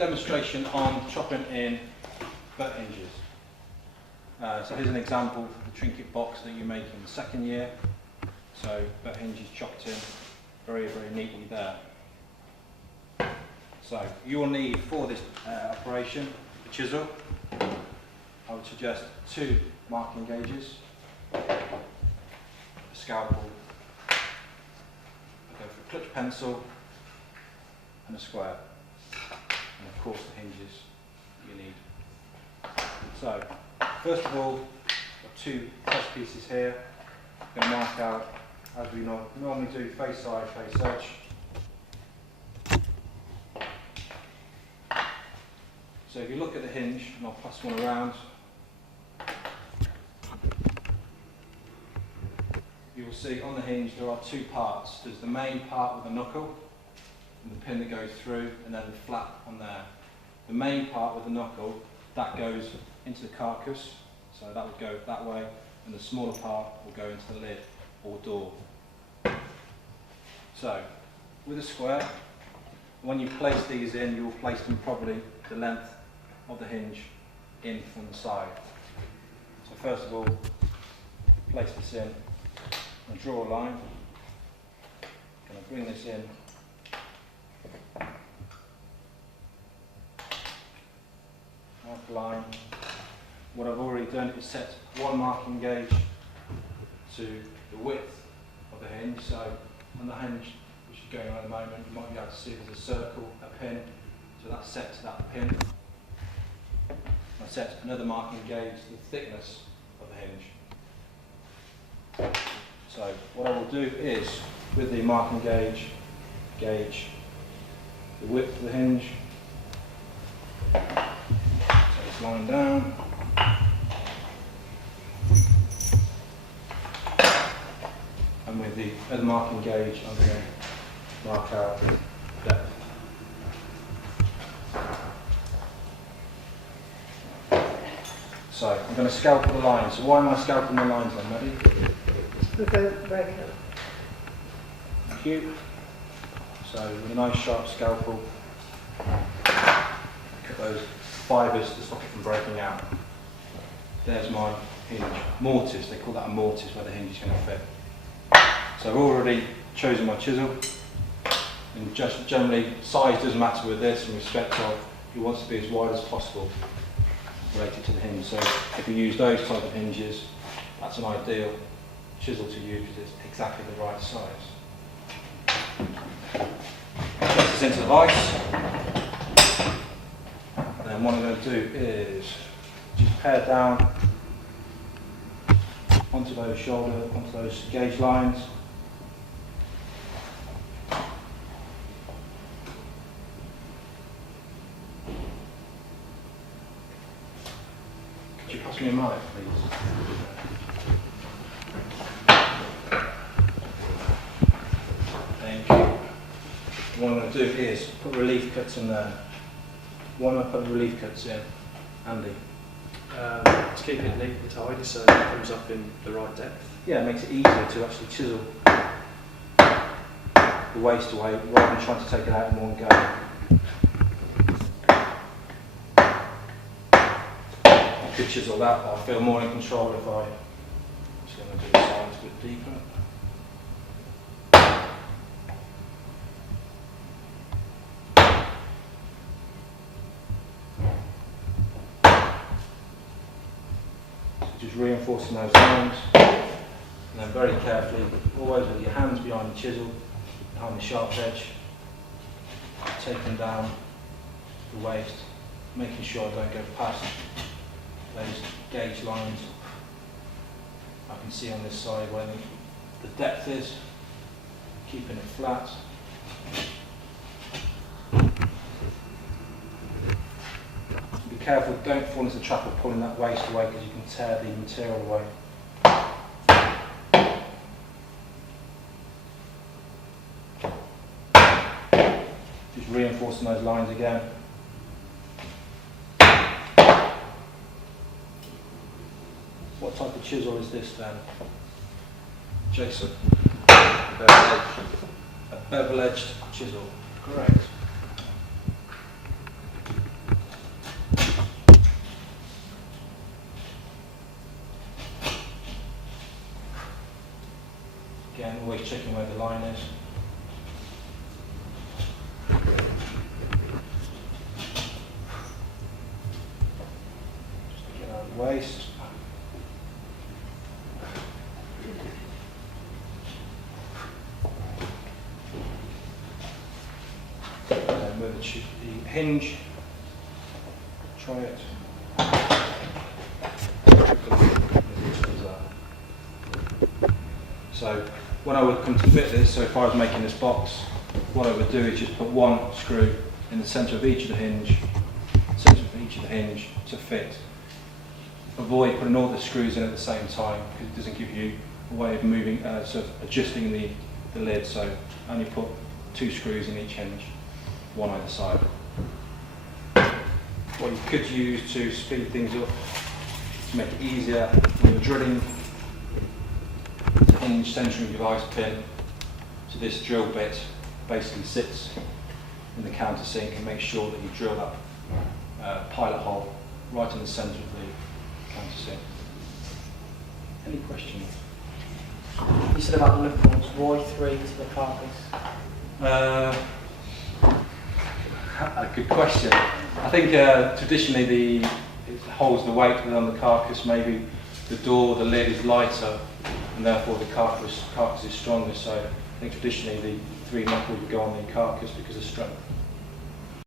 demonstration on chopping in butt hinges. So here's an example of the trinket box that you make in the second year. So butt hinges chopped in very, very neatly there. So you'll need for this operation a chisel. I would suggest 2 marking gauges, a scalpel, I go for a clutch pencil and a square, and of course the hinges you need. So first of all, I've got 2 press pieces here. I'm going to mark out as we normally do, face side, face edge. So if you look at the hinge, and I'll pass one around, you will see on the hinge there are 2 parts. There's the main part with the knuckle, and the pin that goes through, and then the flap on there. The main part with the knuckle, that goes into the carcass, so that would go that way, and the smaller part will go into the lid or door. So, with a square, when you place these in, you will place them probably the length of the hinge in from the side. So first of all, place this in and draw a line. I'm going to bring this in. Mark a line. What I've already done is set 1 marking gauge to the width of the hinge. So on the hinge which is going on at the moment, you might be able to see there's a circle, a pin. So that's set to that pin. I set another marking gauge to the thickness of the hinge. So what I will do is, with the marking gauge, gauge the width of the hinge, set this line down, and with the other marking gauge I'm going to mark out depth. So I'm going to scalpel the lines. So why am I scalping the lines then, Maddie? We don't break it. Thank you. So with a nice sharp scalpel, cut those fibres to stop it from breaking out. There's my hinge. Mortise, they call that a mortise where the hinge is going to fit. So I've already chosen my chisel, and just generally size doesn't matter with this in respect of it wants to be as wide as possible related to the hinge. So if you use those type of hinges, that's an ideal chisel to use because it's exactly the right size. Press this into the vise, and then what I'm going to do is just pare down onto those gauge lines. Could you pass me a mallet, please? Thank you. What I'm going to do is put relief cuts in there. Why am I putting relief cuts in, Andy? To keep it neat and tidy so it comes up in the right depth. Yeah, it makes it easier to actually chisel the waste away rather than trying to take it out in one go. I could chisel that, but I feel more in control if I'm just going to do the sides a bit deeper. Just reinforcing those lines, and then very carefully, always with your hands behind the chisel, behind the sharp edge, taking down the waste, making sure I don't go past those gauge lines. I can see on this side where the depth is, keeping it flat. Be careful, don't fall into the trap of pulling that waste away because you can tear the material away. Just reinforcing those lines again. What type of chisel is this then, Jason? A bevel-edged chisel, correct. Again, always checking where the line is. Just to get out of the waste. Move the hinge. Try it. So when I would come to fit this, so if I was making this box, what I would do is just put one screw in the centre of each of the hinge, to fit. Avoid putting all the screws in at the same time because it doesn't give you a way of moving, sort of adjusting the lid. So only put 2 screws in each hinge, one either side. What you could use to speed things up, to make it easier when you're drilling the hinge centering device pin. So this drill bit basically sits in the countersink and make sure that you drill that pilot hole right in the centre of the countersink. Any questions? You said about the nipples, why 3 to the carcass? A good question. I think traditionally it holds the weight on the carcass. Maybe the door, the lid is lighter, and therefore the carcass is stronger. So I think traditionally the 3 knuckles would go on the carcass because of strength.